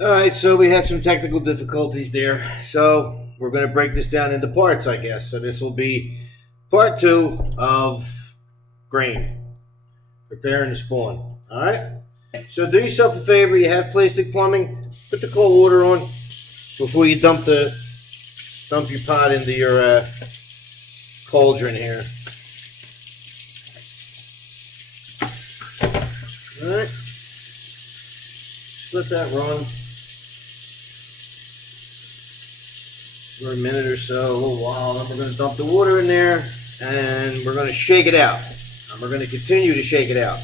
All right, so we had some technical difficulties there. So we're going to break this down into parts, I guess. So this will be part two of grain, preparing the spawn. All right. So do yourself a favor. You have plastic plumbing. Put the cold water on before you dump your pot into your cauldron here. All right. Just let that run for a minute or so, a little while. Then we're going to dump the water in there, and we're going to shake it out. And we're going to continue to shake it out.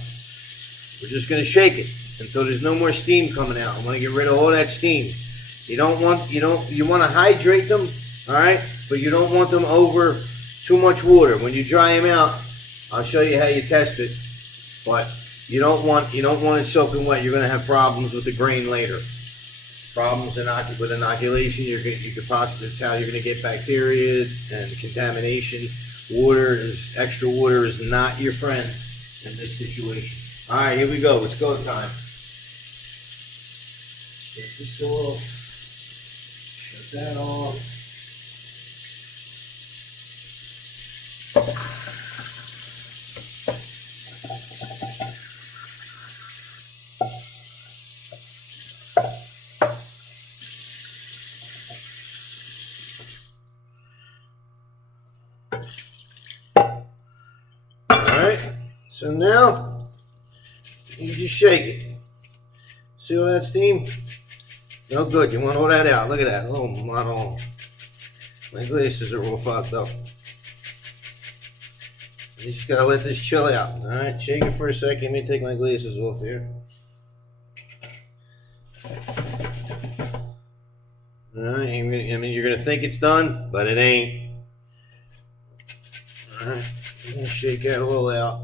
We're just going to shake it until there's no more steam coming out. I want to get rid of all that steam. You want to hydrate them, all right? But you don't want them over too much water. When you dry them out, I'll show you how you test it. But you don't want it soaking wet. You're going to have problems with the grain later. Problems with inoculation. You could possibly, that's how you're going to get bacteria and contamination. Extra water is not your friend in this situation. All right, here we go. It's go time. Get this off. Shut that off. So now you just shake it. See all that steam? No good. You want all that out. Look at that. Oh, my glasses are all fogged up. You just gotta let this chill out. All right, shake it for a second. Let me take my glasses off here. All right. I mean, you're gonna think it's done, but it ain't. All right. I'm gonna shake that all out.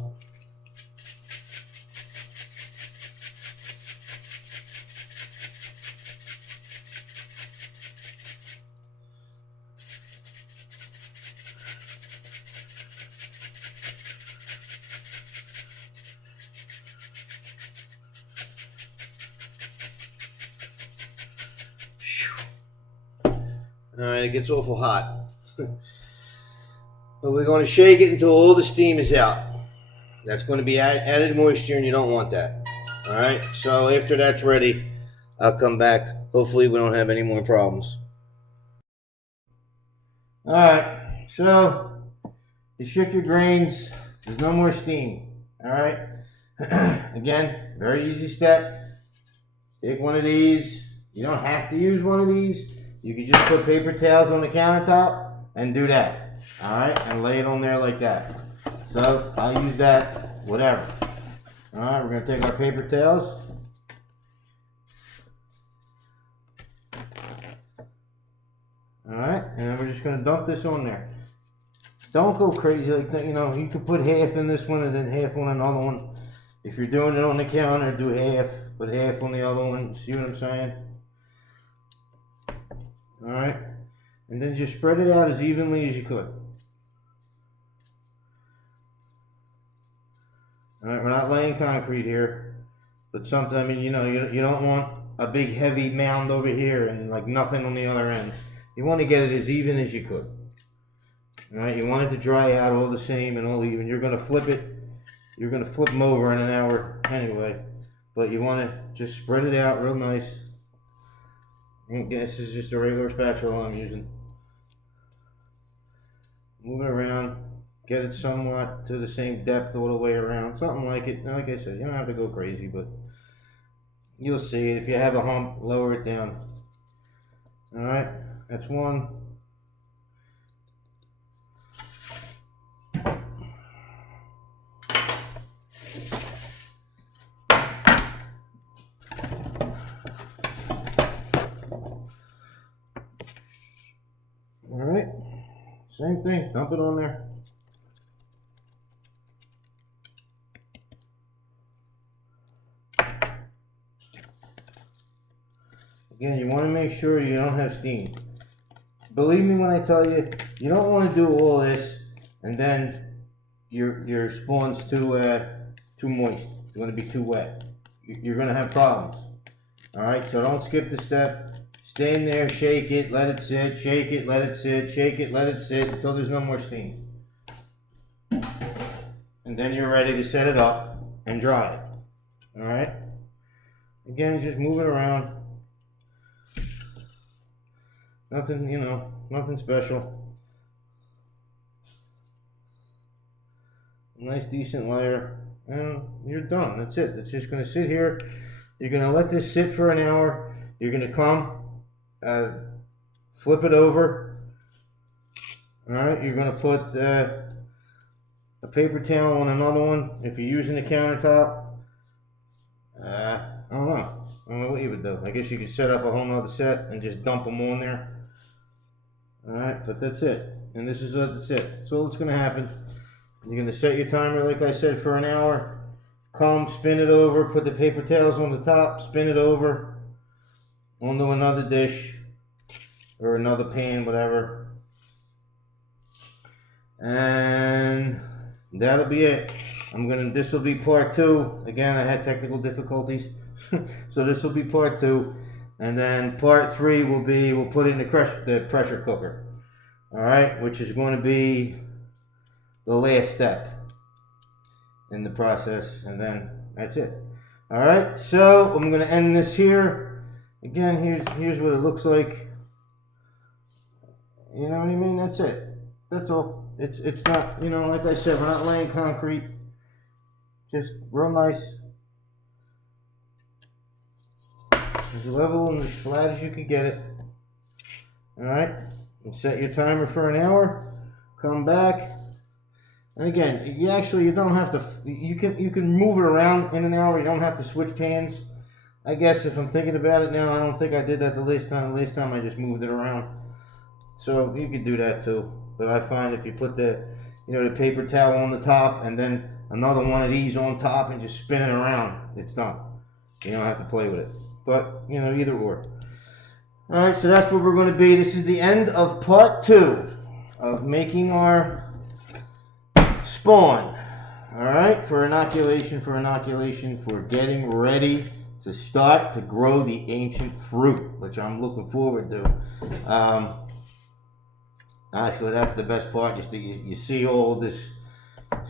All right, it gets awful hot. But we're going to shake it until all the steam is out. That's going to be added moisture, and you don't want that. All right, so after that's ready, I'll come back. Hopefully we don't have any more problems. All right, so you shook your grains. There's no more steam. All right. Again, very easy step. Take one of these. You don't have to use one of these. You can just put paper towels on the countertop and do that. All right, and lay it on there like that. So I'll use that, whatever. All right, we're gonna take our paper towels. All right, and then we're just gonna dump this on there. Don't go crazy like that. You can put half in this one and then half on another one. If you're doing it on the counter, do half, put half on the other one. See what I'm saying? All right, and then just spread it out as evenly as you could. All right, we're not laying concrete here, but sometimes, you don't want a big heavy mound over here and like nothing on the other end. You want to get it as even as you could. All right, you want it to dry out all the same and all even. You're going to flip it. You're going to flip them over in an hour anyway, but you want to just spread it out real nice. This is just a regular spatula I'm using. Move it around, get it somewhat to the same depth all the way around, something like it. Like I said, you don't have to go crazy, but you'll see it. If you have a hump, lower it down. All right, that's one. Alright, same thing, dump it on there. Again, you want to make sure you don't have steam. Believe me when I tell you, you don't want to do all this and then your spawn's too moist. It's going to be too wet. You're going to have problems. All right, so don't skip the step. Stay in there, shake it, let it sit, shake it, let it sit, shake it, let it sit until there's no more steam. And then you're ready to set it up and dry it. All right. Again, just move it around. Nothing, you know, nothing special. Nice, decent layer, and you're done. That's it. It's just going to sit here. You're going to let this sit for an hour. You're going to come, flip it over. All right. You're going to put a paper towel on another one. If you're using the countertop, I don't know. I don't know what you would do. I guess you could set up a whole nother set and just dump them on there. All right, but that's it. And this is that's it. That's all that's going to happen. You're going to set your timer, like I said, for an hour. Come, spin it over, put the paper towels on the top, spin it over onto another dish or another pan, whatever. And that'll be it. This will be part 2. Again, I had technical difficulties. So this will be part 2. And then part 3 will be, we'll put in the pressure cooker. All right, which is going to be the last step in the process. And then that's it. All right, so I'm going to end this here. Again, here's what it looks like. You know what I mean? That's it. That's all. It's not, you know, like I said, we're not laying concrete. Just real nice. As level and as flat as you can get it. Alright, and set your timer for an hour. Come back. And again, you don't have to, you can move it around in an hour. You don't have to switch pans. I guess if I'm thinking about it now, I don't think I did that the last time. The last time I just moved it around. So you could do that too. But I find if you put the paper towel on the top and then another one of these on top and just spin it around, it's done. You don't have to play with it. But, either or. Alright, so that's where we're going to be. This is the end of part 2 of making our spawn. Alright, for inoculation, for getting ready to start to grow the ancient fruit, which I'm looking forward to. Actually, that's the best part. You see all this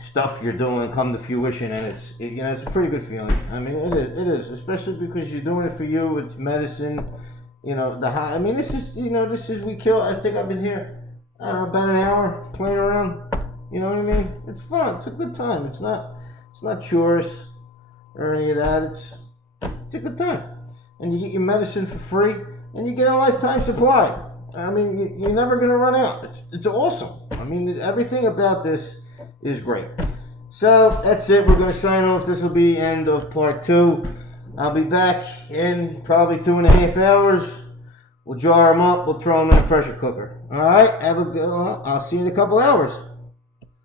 stuff you're doing come to fruition, and it's a pretty good feeling. I mean, it is, especially because you're doing it for you. It's medicine, this is we kill. I think I've been here, I don't know, about an hour playing around. You know what I mean? It's fun. It's a good time. It's not chores or any of that. It's a good time, and you get your medicine for free, and you get a lifetime supply. I mean, you're never gonna run out. It's awesome. I mean, everything about this is great. So that's it. We're going to sign off. This will be the end of part 2. I'll be back in probably 2.5 hours. We'll jar them up. We'll throw them in a pressure cooker. All right. Have a good one. I'll see you in a couple hours.